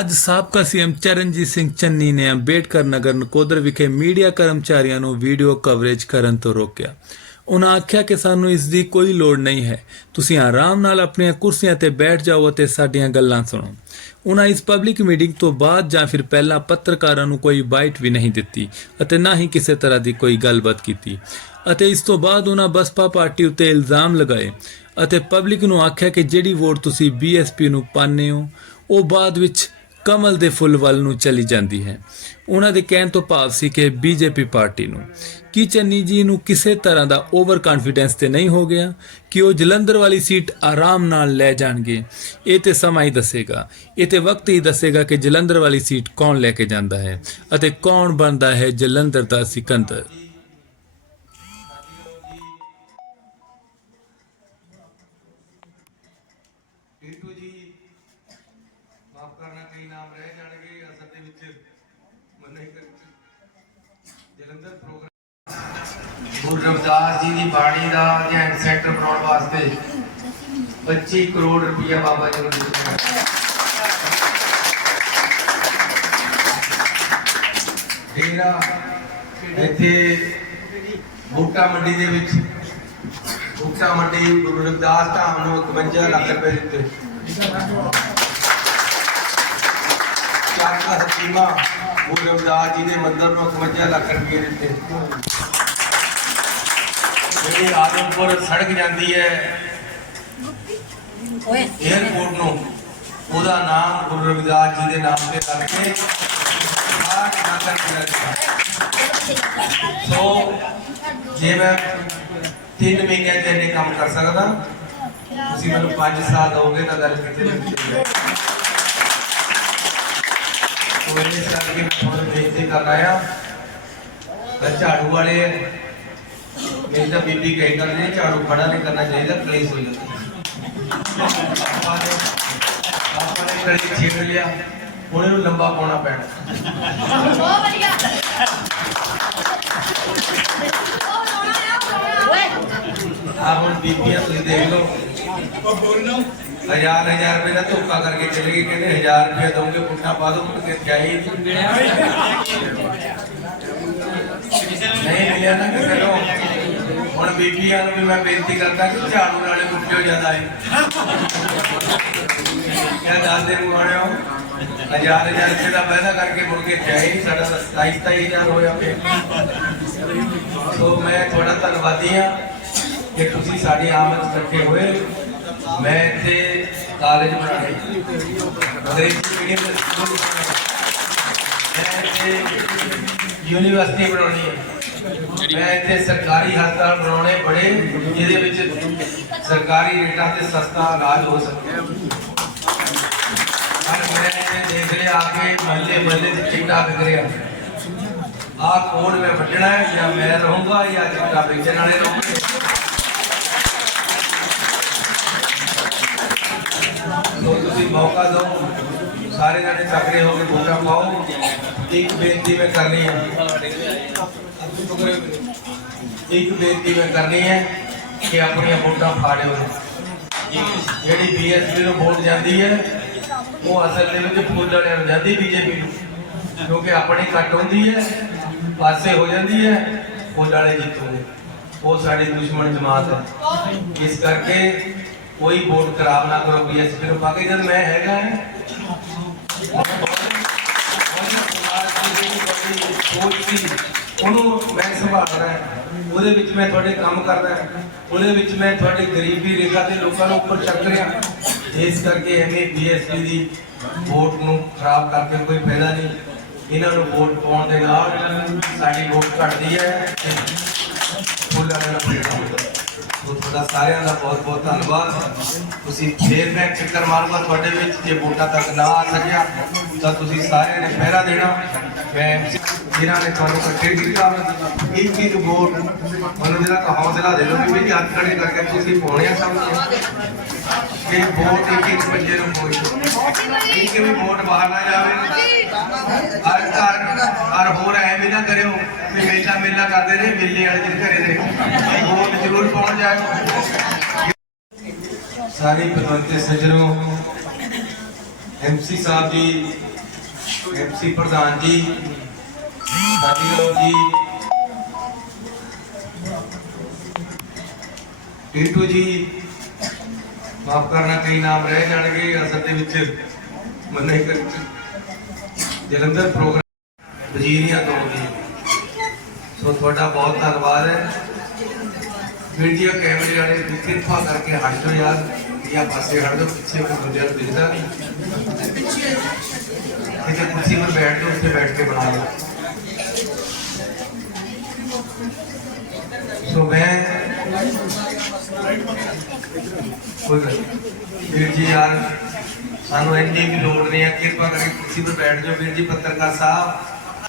ਅੱਜ ਸਾਬਕਾ ਸੀਐਮ ਚਰਨਜੀਤ ਸਿੰਘ ਚੰਨੀ ਨੇ ਅੰਬੇਡਕਰ ਨਗਰ ਨਕੋਦਰ ਵਿਖੇ ਮੀਡੀਆ ਕਰਮਚਾਰੀਆਂ ਨੂੰ ਵੀਡੀਓ ਕਵਰੇਜ ਕਰਨ ਤੋਂ ਰੋਕਿਆ। ਉਹਨਾਂ ਆਖਿਆ ਕਿ ਸਾਨੂੰ ਇਸ ਦੀ ਕੋਈ ਲੋੜ ਨਹੀਂ ਹੈ। ਤੁਸੀਂ ਆਰਾਮ ਨਾਲ ਆਪਣੀਆਂ ਕੁਰਸੀਆਂ ਤੇ ਬੈਠ ਜਾਓ ਅਤੇ ਸਾਡੀਆਂ ਗੱਲਾਂ ਸੁਣੋ। ਉਹਨਾਂ ਇਸ ਪਬਲਿਕ ਮੀਟਿੰਗ ਤੋਂ ਬਾਅਦ ਜਾਂ ਫਿਰ ਪਹਿਲਾਂ ਪੱਤਰਕਾਰਾਂ ਨੂੰ ਕੋਈ ਬਾਈਟ ਵੀ ਨਹੀਂ ਦਿੱਤੀ ਅਤੇ ਨਾ ਹੀ ਕਿਸੇ ਤਰ੍ਹਾਂ ਦੀ ਕੋਈ ਗੱਲਬਾਤ ਕੀਤੀ। ਅਤੇ ਇਸ ਤੋਂ ਬਾਅਦ ਉਹਨਾਂ ਬਸਪਾ ਪਾਰਟੀ ਉੱਤੇ ਇਲਜ਼ਾਮ ਲਗਾਏ ਅਤੇ ਪਬਲਿਕ ਨੂੰ ਆਖਿਆ ਕਿ ਜਿਹੜੀ ਵੋਟ ਤੁਸੀਂ ਬੀਐਸਪੀ ਨੂੰ ਪਾਉਂਦੇ ਹੋ, ਉਹ ਬਾਅਦ ਵਿੱਚ ਕਮਲ ਦੇ ਫੁੱਲ ਵੱਲ ਨੂੰ ਚਲੀ ਜਾਂਦੀ ਹੈ। ਉਹਨਾਂ ਦੇ ਕਹਿਣ ਤੋਂ ਭਾਵ ਸੀ ਕਿ ਬੀਜੇਪੀ ਪਾਰਟੀ ਨੂੰ। ਕੀ ਚੰਨੀ ਜੀ ਨੂੰ ਕਿਸੇ ਤਰ੍ਹਾਂ ਦਾ ਓਵਰ ਕੌਨਫੀਡੈਂਸ ਤੇ ਨਹੀਂ ਹੋ ਗਿਆ? ਕਿ ਉਹ ਜਲੰਧਰ ਵਾਲੀ ਸੀਟ ਆਰਾਮ ਨਾਲ ਲੈ ਜਾਣਗੇ? ਇਹ ਤੇ ਸਮਾਂ ਹੀ ਦੱਸੇਗਾ। ਇਹ ਤੇ ਵਕਤ ਹੀ ਦੱਸੇਗਾ ਕਿ ਜਲੰਧਰ ਵਾਲੀ ਸੀਟ ਕੌਣ ਲੈ ਕੇ ਜਾਂਦਾ ਹੈ ਅਤੇ ਕੌਣ ਬਣਦਾ ਹੈ ਜਲੰਧਰ ਦਾ ਸਿਕੰਦਰ। ਗੁਰੂ ਰਵਿਦਾਸ ਜੀ ਦੀ ਬਾਣੀ ਦਾ ਅਧਿਐਨ ਸੈਂਟਰ ਬਣਾਉਣ ਵਾਸਤੇ 25 ਕਰੋੜ ਰੁਪਇਆ ਬਾਬਾ ਜੀ ਨੂੰ ਦਿੱਤਾ ਡੇਰਾ ਇੱਥੇ ਬੂਟਾ ਮੰਡੀ ਦੇ ਵਿੱਚ, ਬੂਟਾ ਮੰਡੀ ਗੁਰੂ ਰਵਿਦਾਸ ਧਾਮ ਨੂੰ 51 ਲੱਖ ਰੁਪਏ ਦਿੱਤੇ। ਚਾਕਾ ਹਕੀਮਾ ਗੁਰੂ ਰਵਿਦਾਸ ਜੀ ਦੇ ਮੰਦਿਰ ਨੂੰ 51 ਲੱਖ ਰੁਪਏ ਦਿੱਤੇ। ਜਿਹੜੀ ਆਦਮਪੁਰ ਸੜਕ ਜਾਂਦੀ ਹੈ ਓਏ ਨੂੰ, ਉਹਦਾ ਨਾਮ ਗੁਰੂ ਰਵਿਦਾਸ ਜੀ ਦੇ ਨਾਮ ਤੇ ਰੱਖ ਸੋ, ਜੇ ਮੈਂ ਤਿੰਨ ਮਹੀਨਿਆਂ ਚ ਇਹਨੇ ਕੰਮ ਕਰ ਸਕਦਾ, ਤੁਸੀਂ ਮੈਨੂੰ 5 ਸਾਲ ਦਿਓਗੇ ਤਾਂ ਗੱਲ ਕਿਤੇ ਨਹੀਂ ਝਾੜੂ ਵਾਲੇ ਤਾਂ ਬੀਬੀ ਨੇ ਝਾੜੂ ਖੜਾ ਨਹੀਂ ਕਰਨਾ ਚਾਹੀਦਾ ਕਲੇਸ਼ ਹੋ ਜਾਂਦਾ ਆਪਾਂ ਨੇ ਆਪਾਂ ਨੇ ਕੜੀ ਛੇੜ ਲਿਆ ਹੁਣ ਇਹਨੂੰ ਲੰਬਾ ਪਾਉਣਾ ਪੈਣਾ। ਬਹੁਤ ਵਧੀਆ। ਓਏ ਆ ਹੁਣ ਬੀਬੀਆਂ ਤੁਸੀਂ ਦੇਖ ਲਓ। ਹਜ਼ਾਰ ਹਜ਼ਾਰ ਰੁਪਏ ਦਾ ਧੋਖਾ ਕਰਕੇ ਚਲੇ ਗਏ, ਕਹਿੰਦੇ ਹਜ਼ਾਰ ਰੁਪਏ ਦੋਗੇ ਪੁੱਠਾ ਪਾ ਦੋ ਮੁੜ ਕੇ ਜਾਈ ਨਹੀਂ ਮਿਲਿਆ ਨਾ ਕਿਸੇ ਨੂੰ। ਹੁਣ ਬੀਬੀਆਂ ਨੂੰ ਵੀ ਮੈਂ ਬੇਨਤੀ ਕਰਦਾ ਕਿ ਝਾੜੂ ਨਾਲੇ ਮੁੱਕਿਓ ਜ਼ਿਆਦਾ ਹੈ। ਕਿਆ ਦਾਦੇ ਨੂੰ ਆਣਿਓ ਹਜ਼ਾਰ ਹਜ਼ਾਰ ਰੁਪਏ ਦਾ ਵਾਅਦਾ ਕਰਕੇ ਮੁੜ ਕੇ ਜਾਈ ਸਾਡਾ 27 27000 ਹੋਇਆ ਪਿਆ। ਸੋ ਮੈਂ ਤੁਹਾਡਾ ਧੰਨਵਾਦੀ ਹਾਂ ਕਿ ਤੁਸੀਂ ਸਾਡੀ ਆਮਦ 'ਚ ਇਕੱਠੇ ਹੋਏ। ਮੈਂ ਇੱਥੇ ਕਾਲਜ ਬਣਾਇਆ ਅੰਗਰੇਜ਼ੀ ਮੀਡੀਅਮ ਦੇ ਸਕੂਲ ਮੈਂ ਇੱਥੇ ਯੂਨੀਵਰਸਿਟੀ ਬਣਾਉਣੀ ਹੈ। ਮੈਂ ਇੱਥੇ ਸਰਕਾਰੀ ਹਸਪਤਾਲ ਬਣਾਉਣੇ ਬੜੇ, ਜਿਹਦੇ ਵਿੱਚ ਸਰਕਾਰੀ ਰੇਟਾਂ ਤੇ ਸਸਤਾ ਇਲਾਜ ਹੋ ਸਕੇ। ਪਰ ਮੈਂ ਦੇਖ ਲਿਆ ਆ ਕੇ ਮਹੱਲੇ ਮਹੱਲੇ ਦੇ ਚਿੱਟਾ ਵਿਕ ਰਿਹਾ। ਆ ਕੋਡ ਮੈਂ ਵੱਢਣਾ ਹੈ ਜਾਂ ਮੈਂ ਰਹੂੰਗਾ ਜਾਂ ਚਿੱਟਾ ਵੇਚਣ ਵਾਲੇ ਰਹੂੰਗੇ? ਤੁਸੀਂ ਮੌਕਾ ਦਿਓ। ਸਾਰੇ ਜਣੇ ਤਕੜੇ ਹੋ ਕੇ ਵੋਟਾਂ ਪਾਓ। ਇੱਕ ਬੇਨਤੀ ਮੈਂ ਕਰਨੀ ਹੈ। ਇੱਕ ਬੇਨਤੀ ਮੈਂ ਕਰਨੀ ਹੈ ਕਿ ਆਪਣੀਆਂ ਵੋਟਾਂ ਫਾੜਿਓ ਜਿਹੜੀ ਬੀਐਸਪੀ ਨੂੰ ਵੋਟ ਜਾਂਦੀ ਹੈ, ਉਹ ਅਸਲ ਦੇ ਵਿੱਚ ਫੁੱਲ ਵਾਲਿਆਂ ਨੂੰ ਜਾਂਦੀ ਬੀਜੇਪੀ ਨੂੰ। ਕਿਉਂਕਿ ਆਪਣੀ ਘੱਟ ਹੁੰਦੀ ਹੈ, ਪਾਸੇ ਹੋ ਜਾਂਦੀ ਹੈ, ਫੁੱਲ ਵਾਲੇ ਜਿੱਤੂਗੇ। ਉਹ ਸਾਡੀ ਦੁਸ਼ਮਣ ਜਮਾਤ ਹੈ। ਇਸ ਕਰਕੇ ਕੋਈ ਵੋਟ ਖਰਾਬ ਨਾ ਕਰੋ ਬੀਐਸਪੀ ਨੂੰ ਪਾ ਕੇ ਜਦ ਮੈਂ ਹੈਗਾ ਹੈ, ਉਹਨੂੰ ਮੈਂ ਸੰਭਾਲਣਾ ਉਹਦੇ ਵਿੱਚ ਮੈਂ ਤੁਹਾਡੇ ਕੰਮ ਕਰਦਾ ਉਹਦੇ ਵਿੱਚ ਮੈਂ ਤੁਹਾਡੇ ਗਰੀਬੀ ਰੇਖਾ ਤੇ ਲੋਕਾਂ ਨੂੰ ਉੱਪਰ ਚੱਕ ਰਿਹਾ ਇਸ ਕਰਕੇ ਐਵੇਂ ਬੀਐਸਪੀ ਦੀ ਵੋਟ ਨੂੰ ਖਰਾਬ ਕਰਕੇ ਕੋਈ ਫਾਇਦਾ ਨਹੀਂ। ਇਹਨਾਂ ਨੂੰ ਵੋਟ ਪਾਉਣ ਦੇ ਨਾਲ ਸਾਡੀ ਵੋਟ ਘਟਦੀ ਹੈ। ਫੁੱਲਾਂ ਦਾ ਪੇੜਾ ਸੋ ਤੁਹਾਡਾ ਸਾਰਿਆਂ ਦਾ ਬਹੁਤ ਬਹੁਤ ਧੰਨਵਾਦ। ਤੁਸੀਂ ਫੇਰ ਮੈਂ ਚੱਕਰ ਮਾਰੂਗਾ ਤੁਹਾਡੇ ਵਿੱਚ, ਜੇ ਵੋਟਾਂ ਤੱਕ ਨਾ ਆ ਸਕਿਆ, ਤਾਂ ਤੁਸੀਂ ਸਾਰਿਆਂ ਨੇ ਪਹਿਰਾ ਦੇਣਾ। ਮੈਂ ਜਿਨ੍ਹਾਂ ਨੇ ਤੁਹਾਨੂੰ ਇਕੱਠੇ ਕੀਤਾ, ਇੱਕ ਇੱਕ ਵੋਟ ਮੈਨੂੰ ਜਿਹੜਾ ਤਾਂ ਹੌਸਲਾ ਦੇ ਦਿਓ ਵੀ ਹੱਥ ਖੜੇ ਕਰਕੇ ਤੁਸੀਂ ਪਾਉਣੇ ਆ ਸਭ ਨੇ ਕਿ ਵੋਟ ਇੱਕ ਇੱਕ ਬੰਦੇ ਨੂੰ ਕੋਈ ਇੱਕ ਵੀ ਵੋਟ ਬਾਹਰ ਨਾ ਜਾਵੇ। ਹਰ ਘਰ, ਹਰ ਹੋਰ ਐਵੇਂ ਨਾ ਕਰਿਓ ਵੀ ਮੇਲਾ ਮੇਲਾ ਕਰਦੇ ਰਹੇ, ਮੇਲੇ ਵਾਲੇ ਦਿਨ ਘਰੇ ਦੇ ਵੋਟ ਜ਼ਰੂਰ ਪਹੁੰਚ ਜਾਏ ਸਾਰੀ ਪਤਵੰਤੇ ਸੱਜਣੋ ਐਮਸੀ ਸਾਹਿਬ ਜੀ ਐਮਸੀ ਪ੍ਰਧਾਨ ਜੀ, ਸਾਡੀ ਜੀ ਟੀਟੂ ਜੀ, ਮਾਫ ਕਰਨਾ, ਕਈ ਨਾਮ ਰਹਿ ਜਾਣਗੇ, ਅਸਲ ਦੇ ਵਿੱਚ ਮੰਨੇ ਕਰ ਜਲੰਧਰ ਪ੍ਰੋਗਰਾਮ ਵਜ਼ੀਰੀਆ ਤੋਂ ਜੀ। ਸੋ ਤੁਹਾਡਾ ਬਹੁਤ ਧੰਨਵਾਦ ਹੈ। ਵੀਡੀਓ ਕੈਮਰੇ ਵਾਲੇ ਵੀ ਕਿਰਪਾ ਕਰਕੇ ਹਟ ਜਾਓ ਯਾਰ, ਜਾਂ ਪਾਸੇ ਹਟ ਜਾਓ ਪਿੱਛੇ ਕੋਈ ਬੰਦੇ ਦਿਖਦਾ ਨਹੀਂ। ਕਿਤੇ ਕੁਰਸੀ 'ਤੇ ਬੈਠ ਕੇ ਉੱਥੇ ਬੈਠ ਕੇ ਬਣਾ ਲਓ। ਸੋ ਮੈਂ ਕੋਈ ਵੀਰ ਜੀ ਯਾਰ ਸਾਨੂੰ ਇੰਨੀ ਵੀ ਲੋੜ ਨਹੀਂ ਹੈ ਕਿਰਪਾ ਕਰਕੇ ਕੁਰਸੀ 'ਤੇ ਬੈਠ ਜਾਓ। ਵੀਰ ਜੀ, ਪੱਤਰਕਾਰ ਸਾਹਿਬ